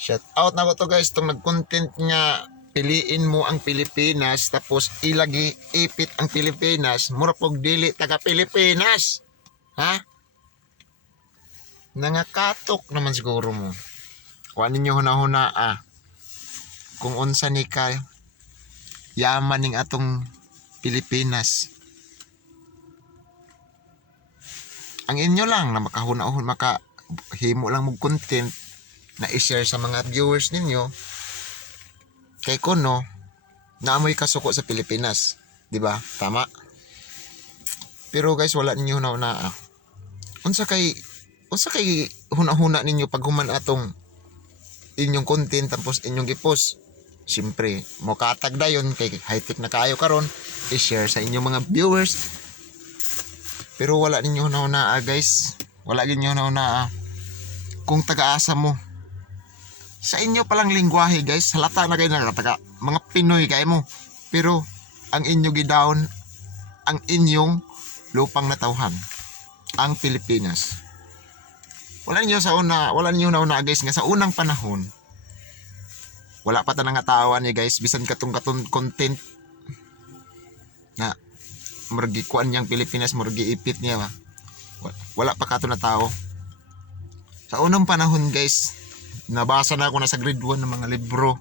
Shout out na ko to guys, itong nag-content nga piliin mo ang Pilipinas tapos ilagi ipit ang Pilipinas, mura pog dili taga Pilipinas. Ha? Nangakatok naman siguro mo. Kuha ninyo huna-huna kung unsa ni ka yaman ning atong Pilipinas. Ang inyo lang na makahuna-huna, makahimo lang mong content na i-share sa mga viewers ninyo kay kuno naamoy kasuko sa Pilipinas, di ba? Tama. Pero guys, wala ninyo na unsa kay huna-huna ninyo pag human atong inyong content tapos inyong gipost. Siyempre mo katag dayon kay high-tech na kayo karon, i-share sa inyong mga viewers. Pero wala ninyo huna-huna guys, wala ninyo huna-huna kung taga-asa mo. Sa inyo palang lingwahe guys, halata na kayo nakataga mga Pinoy kayo mo. Pero ang inyo gidawon ang inyong lupang natawhan, ang Pilipinas. Wala niyo na guys nga sa unang panahon. Wala pa ta nga tawan ni guys, bisan katong content na murgi kuan yang Pilipinas, murgi ipit niya ba. Wala pa kato na tao. Sa unang panahon guys, nabasa na ako na sa grade 1 ng mga libro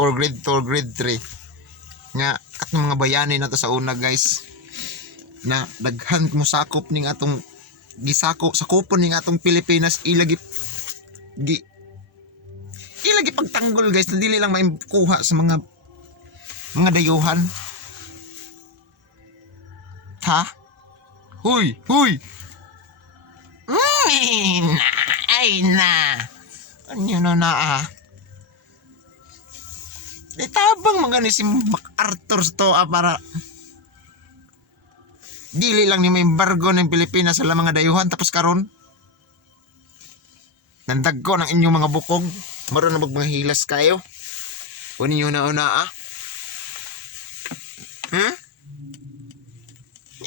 or grade 2 or grade 3 nga katong mga bayani na to sa una guys, na daghan mo sakop ning atong sakupon ning atong Pilipinas, ilagi pagtanggol guys, na dili lang maikuha sa mga dayuhan. Ha? Huy! Ay na! Ano na itabang mga ni si MacArthur to para dili lang ni may embargo ng Pilipinas sa mga dayuhan, tapos karon nandagko ng inyong mga bukog, maron na mga hilas kayo. Kunin nyo na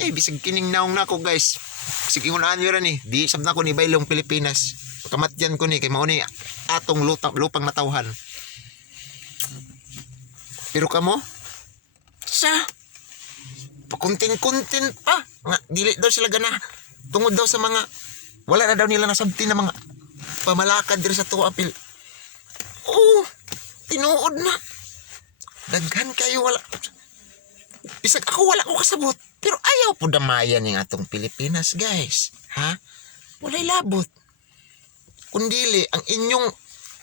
bisag kining naong nako guys, sige unaan nyo rin di sab na ko ni baylong Pilipinas, kamatyan ko ni kay mao ni atong lupang natawhan. Pero kamo sa pakuntin-kuntin pa nga dili daw sila gana tungod daw sa mga wala na daw nila nasabti na mga pamalakad diri sa tuwa apil. Tinuod na daghan kayo, wala bisag ako wala ko kasabot, pero ayaw po damayan ning atong Pilipinas guys, ha? Walay labot kundili ang inyong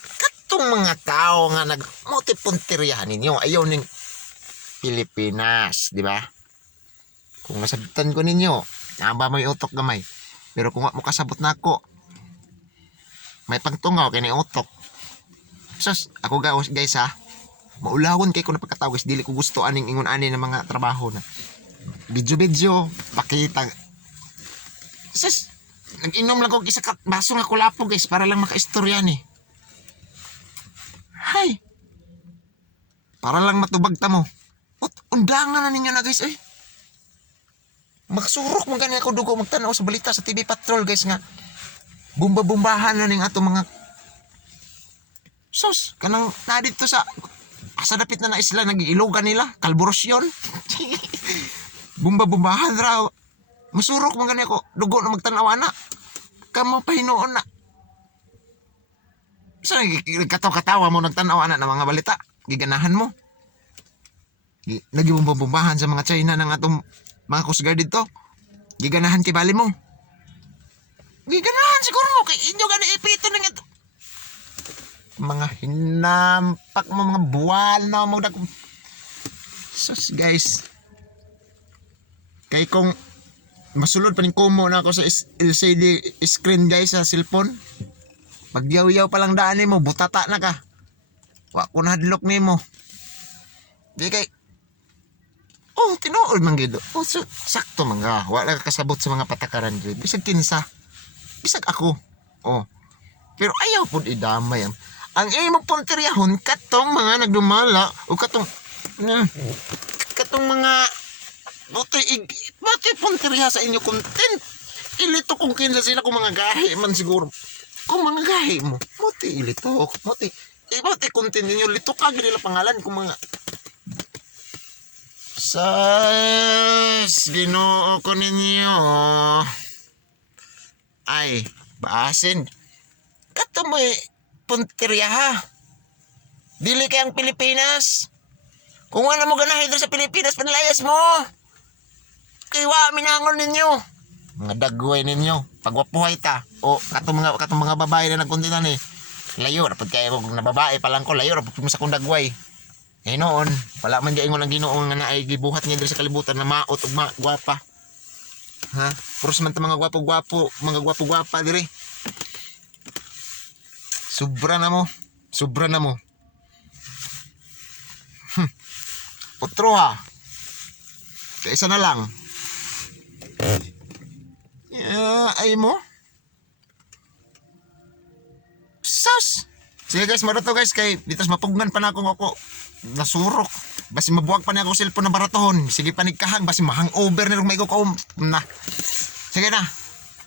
katong mga tao nga nagmotipuntiryahan ninyo, ayaw ning Pilipinas, di ba? Kung nasabutan ko ninyo, naba may utok gamay. Pero kung mo kasabot na ako, may pagtungaw kay ni utok. Sus, ako guys ha, maulawon kay ko na pagkatawis, dili ko gusto aning ingon ani ng mga trabaho na video pakita. Sus, nag-inom lang ko isa ka baso nga kulapo guys para lang makaistorya ni. Hay, para lang matubag ta mo. Undangan na ninyo na guys makasurok mo gani ako dugo magtanaw sa balita sa TV Patrol guys nga bumba-bumbahan na ning ato mga sus kanang nadito sa dapit na isla nag-iilogan nila kalborosyon. Bumba-bumbahan raw, masurok mo gani ako dugo na magtanaw na kamo pahinuon na sa katawa mo nagtanaw na ng mga balita, giganahan mo nagibumba-bumbahan sa mga China ng atong mga Coast Guard dito, giganahan kay bali mo, giganahan siguro mo kay inyo gani ipito ng ito mga hinampak mo mga buwal na mo sus guys, kay kung masulod pa ning kumo na ako sa LCD screen guys sa cellphone, magyaw-yaw pa lang daan mo butata na ka, wa ko nahadlok nimo di kay tinuod man gid. Sakto man ga. Wala ka kasabot sa mga patakaran gid. Bisag kinsa. Bisag ako. Pero ayaw pud idamay ang imong punteryahon katong mga nagdumala o katong mga Bakit punteriya sa inyo content? Ilito kung kinsa sila kung mga gahi man siguro. Kung mga gahi mo, muti ilito. Muti Iba't i-content ninyo. Lito ka, ganila pangalan kung mga... Sas, ginoo ko ninyo. Ay, baasin. Kato mo punteriya ha. Dili kayang Pilipinas. Kung wala mo ganahin doon sa Pilipinas, panilayas mo. Kiwa, minangon ninyo. Mga dagway ninyo. Pagwapuhay ta. O, katong mga babae na nagkuntinan eh. Layo, dapat kayo na babae pa lang ko. Layo, dapat mo sa kong dagway. Eh noon, wala man di ingon ang Ginoo nga naay gibuhat niya diri sa kalibutan na maot ug gwapa. Ha? Puros man ta mga gwapo-gwapo, mga gwapo-gwapa diri. Sobra na mo. Sobra na mo. Otro ha. Isa na lang. Ay mo. Sus. Sige guys, maroto guys kay ditas mapugnan pa na ako nasurok. Basi mabuwag pa niya ako cellphone na baratohon. Sige panig kahang basi mahang over ni rong may ko na. Sige na.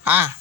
Ha.